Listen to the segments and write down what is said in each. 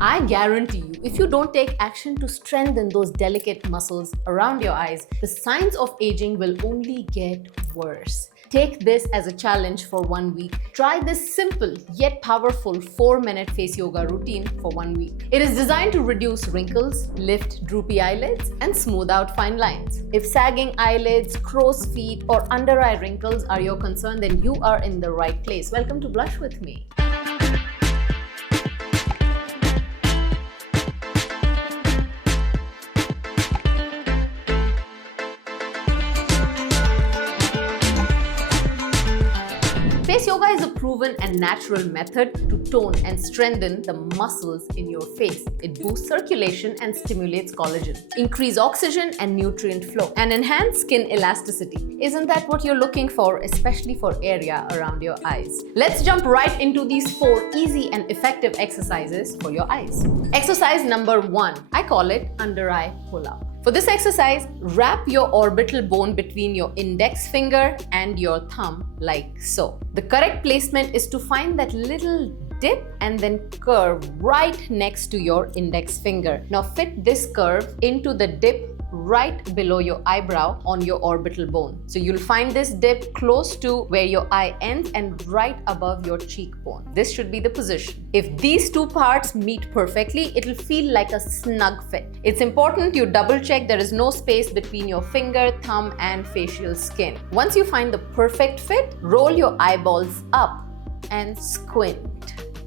I guarantee you, if you don't take action to strengthen those delicate muscles around your eyes, the signs of aging will only get worse. Take this as a challenge for 1 week. Try this simple yet powerful 4-minute face yoga routine for 1 week. It is designed to reduce wrinkles, lift droopy eyelids, and smooth out fine lines. If sagging eyelids, crow's feet, or under eye wrinkles are your concern, then you are in the right place. Welcome to Blush With Me. Face yoga is a proven and natural method to tone and strengthen the muscles in your face. It boosts circulation and stimulates collagen, increase oxygen and nutrient flow, and enhance skin elasticity. Isn't that what you're looking for, especially for area around your eyes? Let's jump right into these 4 easy and effective exercises for your eyes. Exercise number 1. I call it under eye pull-up. For this exercise, wrap your orbital bone between your index finger and your thumb like so. The correct placement is to find that little dip and then curve right next to your index finger. Now fit this curve into the dip right below your eyebrow on your orbital bone. So you'll find this dip close to where your eye ends and right above your cheekbone. This should be the position. If these 2 parts meet perfectly, it'll feel like a snug fit. It's important you double check there is no space between your finger, thumb, and facial skin. Once you find the perfect fit, roll your eyeballs up and squint.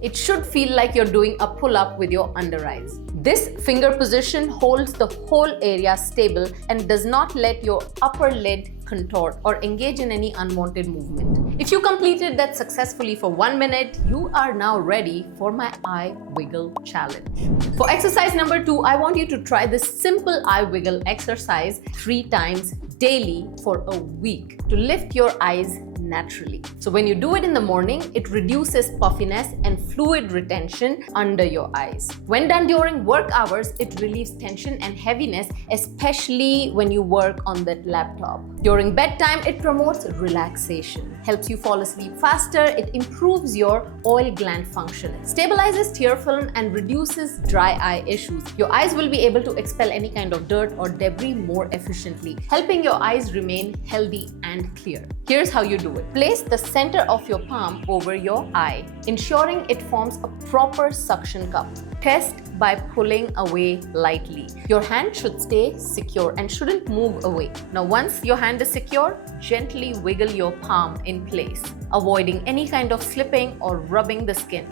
It should feel like you're doing a pull-up with your under eyes. This finger position holds the whole area stable and does not let your upper lid contort or engage in any unwanted movement. If you completed that successfully for 1 minute, you are now ready for my eye wiggle challenge. For exercise number 2, I want you to try this simple eye wiggle exercise 3 times daily for a week to lift your eyes naturally. So when you do it in the morning, it reduces puffiness and fluid retention under your eyes. When done during work hours, it relieves tension and heaviness, especially when you work on that laptop. During bedtime, it promotes relaxation, helps you fall asleep faster, it improves your oil gland function, stabilizes tear film, and reduces dry eye issues. Your eyes will be able to expel any kind of dirt or debris more efficiently, helping your eyes remain healthy and clear. Here's how you do it. Place the center of your palm over your eye, ensuring it forms a proper suction cup. Test by pulling away lightly. Your hand should stay secure and shouldn't move away. Now, once your hand is secure, gently wiggle your palm in place, avoiding any kind of slipping or rubbing the skin.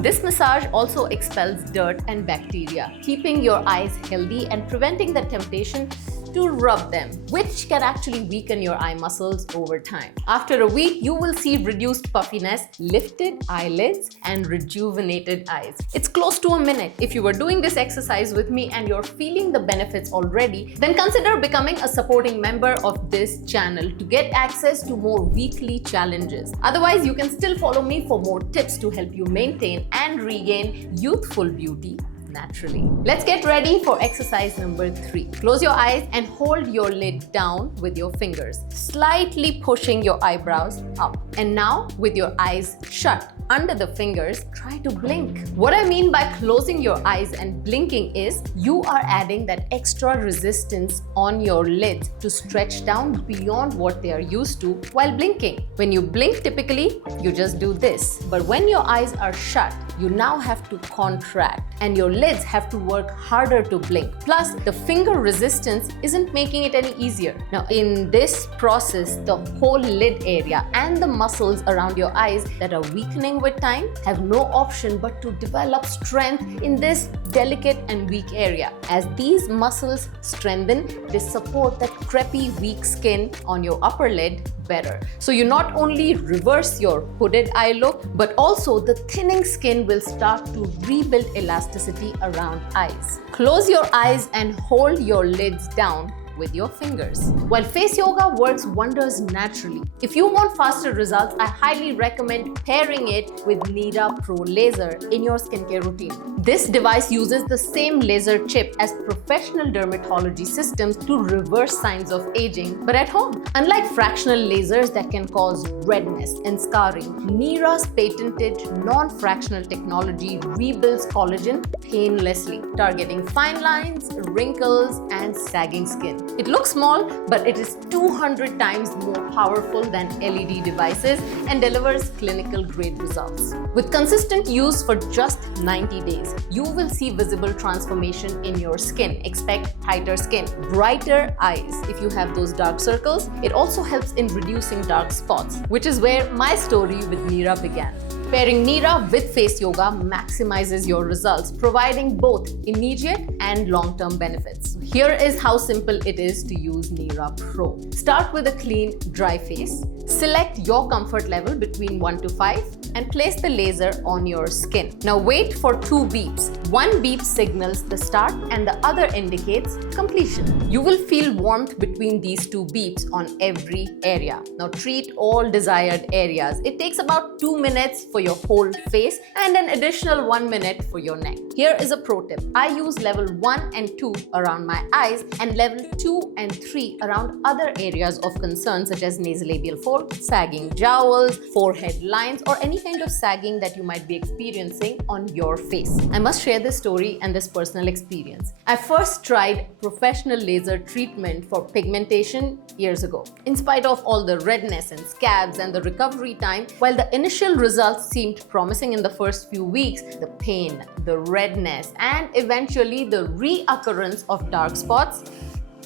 This massage also expels dirt and bacteria, keeping your eyes healthy and preventing the temptation to rub them, which can actually weaken your eye muscles over time. After a week, you will see reduced puffiness, lifted eyelids, and rejuvenated eyes. It's close to a minute. If you were doing this exercise with me and you're feeling the benefits already, then consider becoming a supporting member of this channel to get access to more weekly challenges. Otherwise, you can still follow me for more tips to help you maintain and regain youthful beauty naturally. Let's get ready for exercise number 3. Close your eyes and hold your lid down with your fingers, slightly pushing your eyebrows up. And now, with your eyes shut under the fingers, try to blink. What I mean by closing your eyes and blinking is you are adding that extra resistance on your lids to stretch down beyond what they are used to while blinking. When you blink, typically, you just do this. But when your eyes are shut, you now have to contract and your lids have to work harder to blink. Plus, the finger resistance isn't making it any easier. Now, in this process, the whole lid area and the muscles around your eyes that are weakening with time have no option but to develop strength in this delicate and weak area. As these muscles strengthen, they support that crepey, weak skin on your upper lid better. So you not only reverse your hooded eye look, but also the thinning skin will start to rebuild elasticity around eyes. Close your eyes and hold your lids down with your fingers. While face yoga works wonders naturally, if you want faster results, I highly recommend pairing it with Neera Pro Laser in your skincare routine. This device uses the same laser chip as professional dermatology systems to reverse signs of aging, but at home. Unlike fractional lasers that can cause redness and scarring, Neera's patented non-fractional technology rebuilds collagen painlessly, targeting fine lines, wrinkles, and sagging skin. It looks small, but it is 200 times more powerful than LED devices and delivers clinical-grade results. With consistent use for just 90 days, you will see visible transformation in your skin. Expect tighter skin, brighter eyes if you have those dark circles. It also helps in reducing dark spots, which is where my story with Neera began. Pairing Neera with face yoga maximizes your results, providing both immediate and long-term benefits. Here is how simple it is to use Neera Pro. Start with a clean, dry face. Select your comfort level between 1 to 5 and place the laser on your skin. Now wait for 2 beeps. One beep signals the start and the other indicates completion. You will feel warmth between these 2 beeps on every area. Now treat all desired areas. It takes about 2 minutes for your whole face and an additional 1 minute for your neck. Here is a pro tip. I use level 1 and 2 around my eyes and level 2 and 3 around other areas of concern such as nasolabial fold, sagging jowls, forehead lines, or any kind of sagging that you might be experiencing on your face. I must share this story and this personal experience. I first tried professional laser treatment for pigmentation years ago. In spite of all the redness and scabs and the recovery time, while the initial results seemed promising in the first few weeks, the pain, the redness, and eventually the reoccurrence of dark spots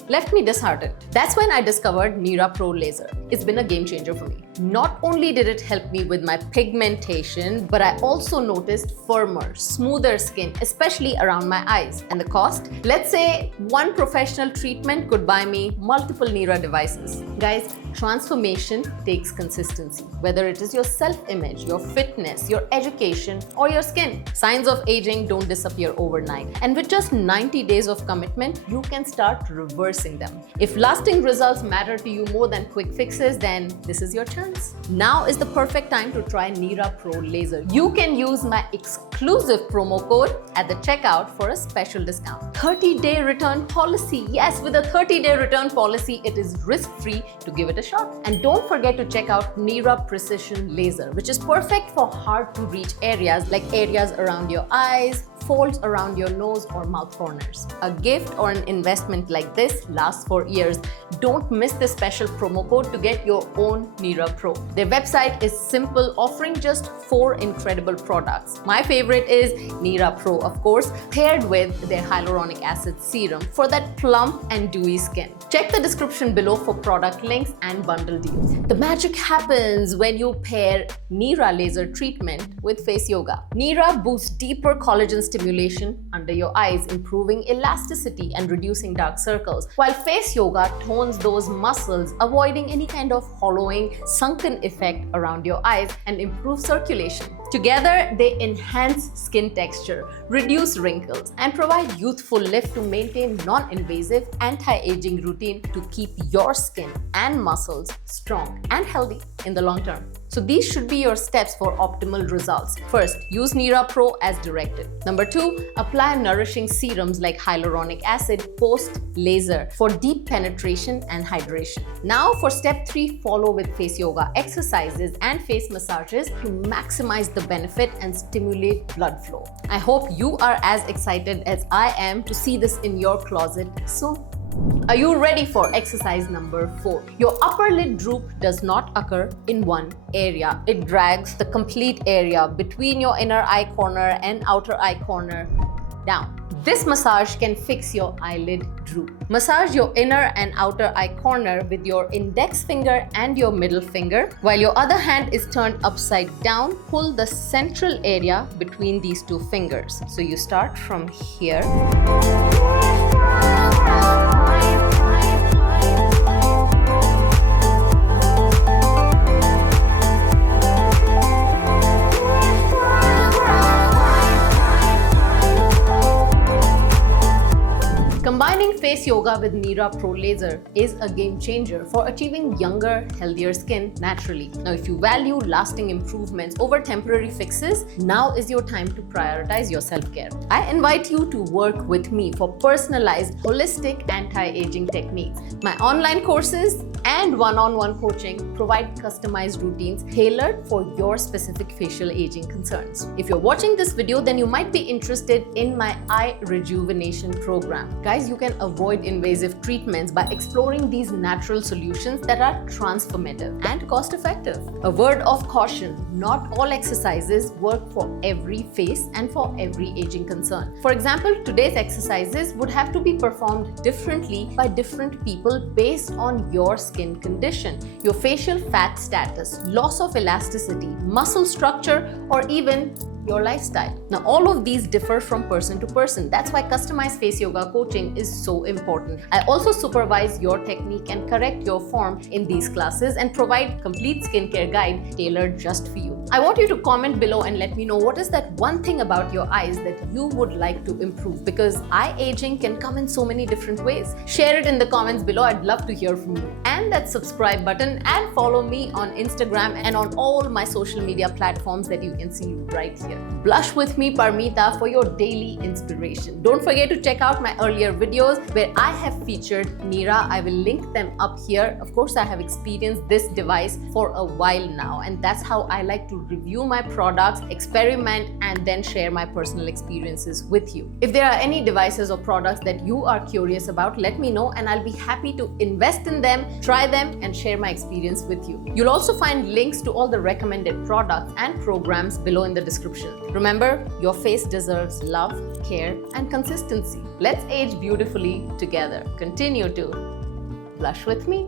left me disheartened. That's when I discovered Neera Pro Laser. It's been a game changer for me. Not only did it help me with my pigmentation, but I also noticed firmer, smoother skin, especially around my eyes. And the cost? Let's say one professional treatment could buy me multiple Neera devices. Guys, transformation takes consistency. Whether it is your self-image, your fitness, your education, or your skin. Signs of aging don't disappear overnight. And with just 90 days of commitment, you can start reversing them. If lasting results matter to you more than quick fixes, then this is your chance. Now is the perfect time to try Neera Pro Laser. You can use my exclusive promo code at the checkout for a special discount. 30-day return policy. Yes, with a 30-day return policy, it is risk-free to give it a shot. And don't forget to check out Neera Precision Laser, which is perfect for hard-to-reach areas like areas around your eyes, folds around your nose or mouth corners. A gift or an investment like this lasts for years. Don't miss this special promo code to get your own Neera Pro. Their website is simple, offering just 4 incredible products. My favorite is Neera Pro, of course, paired with their hyaluronic acid serum for that plump and dewy skin. Check the description below for product links and bundle deals. The magic happens when you pair Neera laser treatment with face yoga. Neera boosts deeper collagen stimulation under your eyes, improving elasticity and reducing dark circles, while face yoga tones those muscles, avoiding any kind of hollowing, sunken effect around your eyes and improve circulation. Together, they enhance skin texture, reduce wrinkles, and provide youthful lift to maintain non-invasive anti-aging routine to keep your skin and muscles strong and healthy in the long term. So these should be your steps for optimal results. First, use Neera Pro as directed. Number 2, apply nourishing serums like hyaluronic acid post-laser for deep penetration and hydration. Now for step 3, follow with face yoga exercises and face massages to maximize the benefit and stimulate blood flow. I hope you are as excited as I am to see this in your closet soon. Are you ready for exercise number 4? Your upper lid droop does not occur in one area. It drags the complete area between your inner eye corner and outer eye corner down. This massage can fix your eyelid droop. Massage your inner and outer eye corner with your index finger and your middle finger. While your other hand is turned upside down, pull the central area between these 2 fingers. So you start from here. Combining Face Yoga with Neera Pro Laser is a game changer for achieving younger, healthier skin naturally. Now, if you value lasting improvements over temporary fixes, now is your time to prioritize your self-care. I invite you to work with me for personalized, holistic anti-aging techniques. My online courses and one-on-one coaching provide customized routines tailored for your specific facial aging concerns. If you're watching this video, then you might be interested in my eye rejuvenation program. Guys, you can avoid invasive treatments by exploring these natural solutions that are transformative and cost-effective. A word of caution: not all exercises work for every face and for every aging concern. For example, today's exercises would have to be performed differently by different people based on your skin condition, your facial fat status, loss of elasticity, muscle structure, or even your lifestyle. Now, all of these differ from person to person. That's why customized face yoga coaching is so important. I also supervise your technique and correct your form in these classes and provide complete skincare guide tailored just for you. I want you to comment below and let me know what is that one thing about your eyes that you would like to improve, because eye aging can come in so many different ways. Share it in the comments below. I'd love to hear from you. And that subscribe button, and follow me on Instagram and on all my social media platforms that you can see right here. Blush With Me Parmita for your daily inspiration. Don't forget to check out my earlier videos where I have featured Neera. I will link them up here. Of course, I have experienced this device for a while now, and that's how I like to review my products, experiment, and then share my personal experiences with you. If there are any devices or products that you are curious about, let me know and I'll be happy to invest in them, try them, and share my experience with you. You'll also find links to all the recommended products and programs below in the description. Remember, your face deserves love, care, and consistency. Let's age beautifully together. Continue to blush with me.